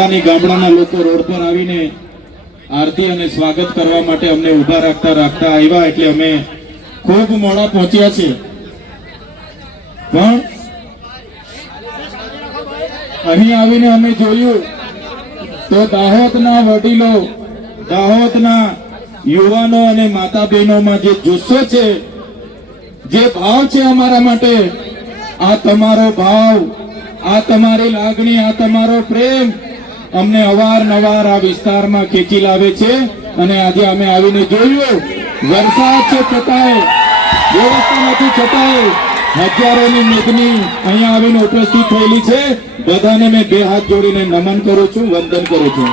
પોતાની ગામડાના લોકો રોડ પર આવીને આરતી અને સ્વાગત કરવા માટે અમને ઉભા રાખતા આવ્યા, એટલે અમે ખૂબ મોડા પહોંચ્યા છે. પણ અહીં આવીને અમે જોયું તો દાહોદના વડીલો, દાહોદના યુવાનો અને માતા બહેનોમાં જે જુસ્સો છે, જે ભાવ છે અમારા માટે, આ તમારો ભાવ, આ તમારી લાગણી, આ તમારો પ્રેમ અમને અવારનવાર આ વિસ્તારમાં ખેંચી લાવે છે. અને આજે અમે આવીને જોયું, વરસાદ છે છતાંય, વ્યવસ્થા નથી છતાંય હજારોની મેદની અહીંયા આવીને ઉપસ્થિત થયેલી છે. બધાને મેં બે હાથ જોડીને નમન કરું છું, વંદન કરું છું.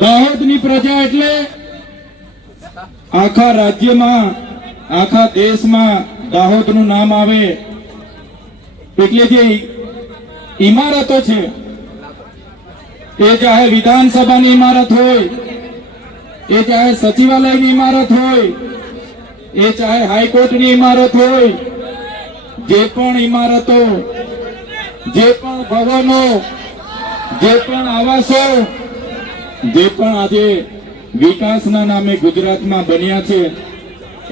દાહોદની પ્રજા એટલે આખા રાજ્યમાં, આખા દેશમાં દાહોદનું નામ આવે એટલે જે ઇમારતો છે, એ ચાહે વિધાનસભાની ઇમારત હોય, એ ચાહે સચિવાલયની ઇમારત હોય, એ ચાહે હાઈકોર્ટની ઇમારત હોય, જે પણ ઇમારતો, જે પણ ભવનો, જે પણ આવાસો, જે પણ આજે વિકાસના નામે ગુજરાતમાં બન્યા છે,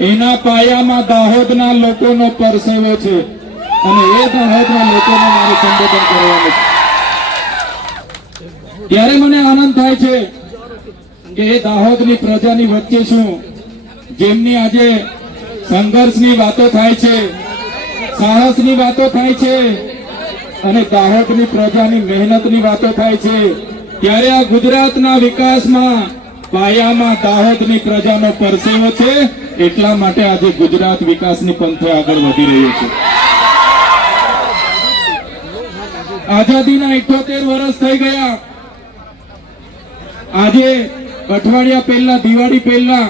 એના પાયામાં દાહોદના લોકોનો પરસેવો છે. અને એ દાહોદના લોકોને મારે સંબોધન કરવાનું છે. ત્યારે મને આનંદ થાય છે કે એ દાહોદની પ્રજાની વચ્ચે છું, જેમની આજે સંઘર્ષની વાતો થાય છે, સાહસની વાતો થાય છે અને દાહોદની પ્રજાની મહેનતની વાતો થાય છે. ત્યારે આ ગુજરાતના વિકાસમાં પાયામાં દાહોદની પ્રજાનો પરસેવો છે. એટલા માટે આજે ગુજરાત વિકાસની પંથે આગળ વધી રહ્યું છે. આઝાદીના 78 વર્ષ થઈ ગયા. આજે અઠવાડિયા પહેલા, દિવાળી પહેલા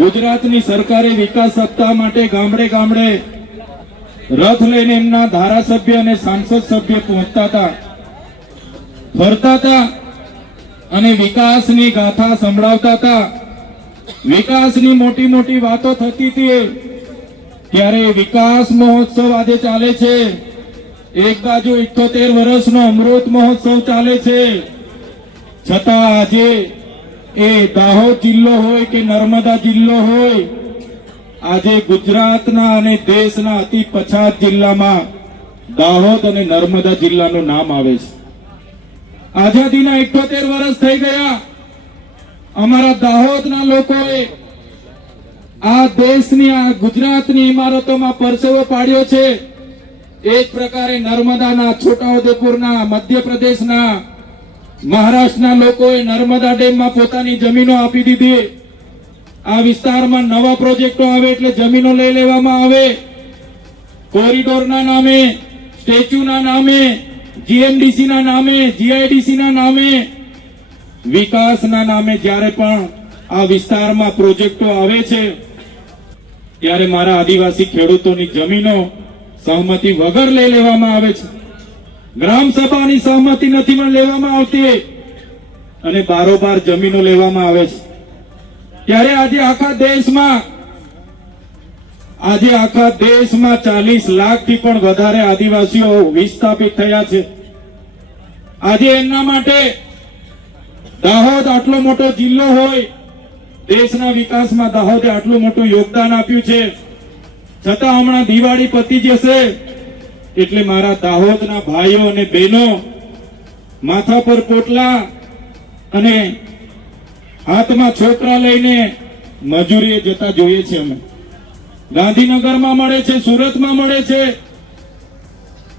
ગુજરાતની સરકારે વિકાસ સપ્તાહ માટે ગામડે ગામડે રથ લઈને એમના ધારાસભ્ય અને સાંસદ સભ્ય પહોંચતા હતા, ફરતા હતા અને વિકાસની ગાથા સંભળાવતા હતા. વિકાસની મોટી મોટી વાતો થતી હતી. ત્યારે વિકાસ મહોત્સવ આજે ચાલે છે. એક બાજુ 78 વર્ષનો અમૃત મહોત્સવ ચાલે છે, છતાં આજે એ દાહોદ જિલ્લો હોય કે નર્મદા જિલ્લો હોય, આજે ગુજરાતના અને દેશના અતિ પછાત જિલ્લામાં દાહોદ અને નર્મદા જિલ્લાનું નામ આવે છે. આઝાદીના 78 વર્ષ થઈ ગયા. અમારા દાહોદના લોકોએ આ દેશની, આ ગુજરાતની ઇમારતોમાં પરસેવો પાડ્યો છે. એ જ પ્રકારે નર્મદાના, છોટાઉદેપુરના, મધ્યપ્રદેશના, મહારાષ્ટ્રના લોકોએ નર્મદા ડેમમાં પોતાની જમીનો આપી દીધી. આ વિસ્તારમાં નવા પ્રોજેક્ટો આવે એટલે જમીનો લઈ લેવામાં આવે. કોરિડોરના નામે, સ્ટેચ્યુના નામે, જીએમડીસીના નામે, જીઆઈડીસીના નામે, વિકાસના નામે જ્યારે પણ આ વિસ્તારમાં પ્રોજેક્ટો આવે છે, ત્યારે મારા આદિવાસી ખેડૂતોની જમીનો સહમતિ વગર લઈ લેવામાં આવે છે. ગ્રામ સભાની સહમતિ નથી પણ લેવામાં આવતી અને બારોબાર જમીનો લેવામાં આવે છે. ત્યારે આજે આખા દેશમાં 40 લાખથી પણ વધારે આદિવાસીઓ વિસ્થાપિત થયા છે. આજે એમના માટે દાહોદ આટલો મોટો જિલ્લો હોય, દેશના વિકાસમાં દાહોદે આટલું મોટું યોગદાન આપ્યું છે, છતાં હમણાં દિવાળી પતી જશે એટલે મારા દાહોદના ભાઈઓ અને બહેનો માથા પર પોટલા અને હાથમાં છોકરા લઈને મજૂરીએ જતા જોઈએ છે. અમે ગાંધીનગરમાં મળે છે, સુરતમાં મળે છે,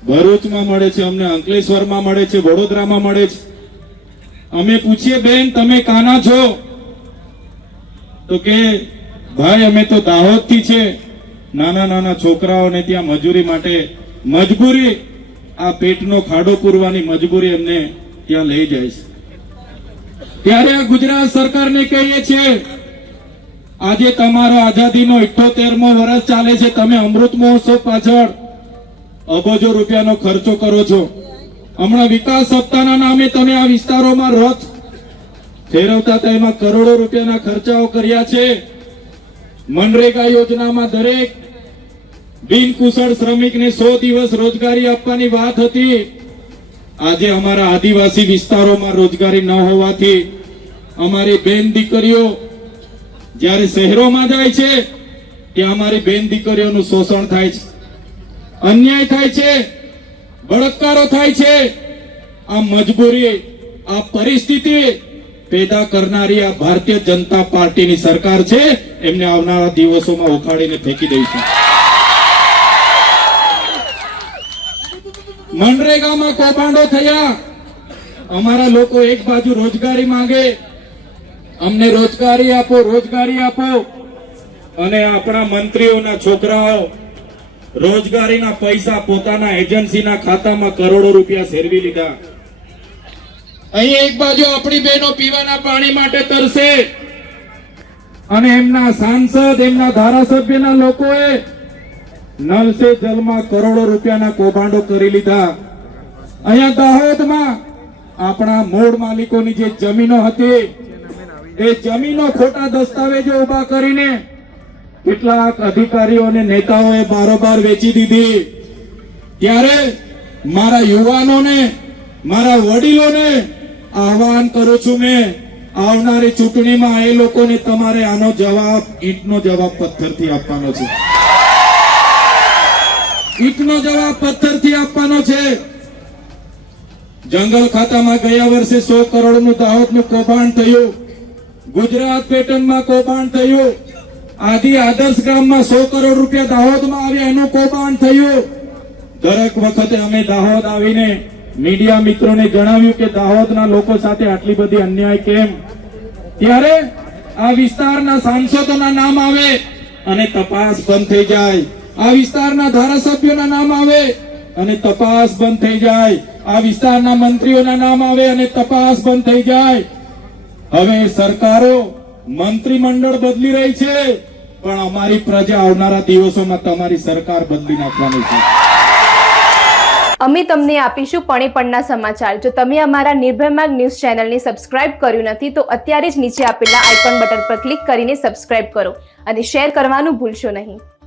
ભરૂચમાં મળે છે, અમને અંકલેશ્વરમાં મળે છે, વડોદરામાં મળે છે. અમે પૂછીએ, બેન તમે કાના છો? તો કે ભાઈ અમે તો દાહોદથી છે. નાના નાના છોકરાઓને ત્યાં મજૂરી માટે મજબૂરી, આ પેટનો ખાડો પૂરવાની મજબૂરી એમને ત્યાં લઈ જાય છે. ત્યારે આ ગુજરાત સરકારને કહીએ છીએ, આજે તમારો આઝાદીનો 78મો વર્ષ ચાલે છે. તમે અમૃત મહોત્સવ પાછળ અબજો રૂપિયાનો ખર્ચો કરો છો. હમણાં વિકાસ સપ્તાહના નામે તમે આ વિસ્તારોમાં રથ ફેરવતા હતા, એમાં કરોડો રૂપિયાના ખર્ચાઓ કર્યા છે. મનરેગા યોજનામાં દરેક બિનકુશળ શ્રમિકને 100 દિવસ રોજગારી આપવાની વાત હતી. આજે અમારા આદિવાસી વિસ્તારોમાં રોજગારી ન હોવાથી અમારી બેન દીકરીઓ જ્યારે શહેરોમાં જાય છે ત્યાં અમારી બેન દીકરીઓનું શોષણ થાય છે, અન્યાય થાય છે, બળાત્કારો થાય છે. આ મજબૂરી, આ પરિસ્થિતિ પેદા કરનારી આ ભારતીય જનતા પાર્ટીની સરકાર છે. એમને આવનારા દિવસોમાં ઉખાડીને ફેંકી દઈશું. મનરેગામાં કૌભાંડો થયા. અમારા લોકો એક બાજુ રોજગારી માંગે, અમને રોજગારી આપો, રોજગારી આપો, અને આપણા મંત્રીઓના છોકરાઓ રોજગારીના પૈસા પોતાના એજન્સીના ખાતામાં કરોડો રૂપિયા ફેરવી લીધા. અહીં એક બાજુ આપણી બહેનો પીવાના પાણી માટે તરસે અને એમના સાંસદ, એમના ધારાસભ્યના લોકોએ નલ સે જલમાં કરોડો રૂપિયાના કૌભાંડો કરી લીધા. અહીંયા દાહોદમાં આપણા મૂળ માલિકોની જે જમીનો હતી એ જમીનો ખોટા દસ્તાવેજો ઉભા કરીને કેટલાક અધિકારીઓ અને નેતાઓએ બારોબાર વેચી દીધી. ત્યારે મારા યુવાનોને, મારા વડીલોને આહવાન કરું છું મેં, આવનારી ચૂંટણીમાં એ લોકોને તમારે આનો જવાબ ઈંટનો જવાબ પથ્થરથી આપવાનો છે. ઈંટનો જવાબ પથ્થરથી આપવાનો છે. જંગલ ખાતામાં ગયા વર્ષે 100 કરોડનું દાહોદનું કૌભાંડ થયું. ગુજરાત પેટર્નમાં કૌભાંડ થયું. આદિ આદર્શ ગ્રામમાં 100 કરોડ રૂપિયા દાહોદમાં આવ્યા, એનું કૌભાંડ થયું. દરેક વખતે અમે દાહોદ આવીને મીડિયા મિત્રોને જણાવ્યું કે દાહોદના લોકો સાથે આટલી બધી અન્યાય કેમ. ત્યારે આ વિસ્તારના સાંસદોના નામ આવે અને તપાસ બંધ થઈ જાય. આ વિસ્તારના ધારાસભ્યોના નામ આવે અને તપાસ બંધ થઈ જાય. આ વિસ્તારના મંત્રીઓના નામ આવે અને તપાસ બંધ થઈ જાય. હવે સરકારો, મંત્રીમંડળ બદલી રહી છે, પણ અમારી પ્રજા આવનારા દિવસોમાં તમારી સરકાર બદલી નાખવાની છે. અમે તમને આપીશું પળે પળના સમાચાર. જો તમે અમારા નિર્ભય માર્ગ ન્યૂઝ ચેનલને સબસ્ક્રાઇબ કર્યું નથી તો અત્યારે જ નીચે આપેલા આઇકોન બટન પર ક્લિક કરીને સબસ્ક્રાઇબ કરો અને શેર કરવાનું ભૂલશો નહીં.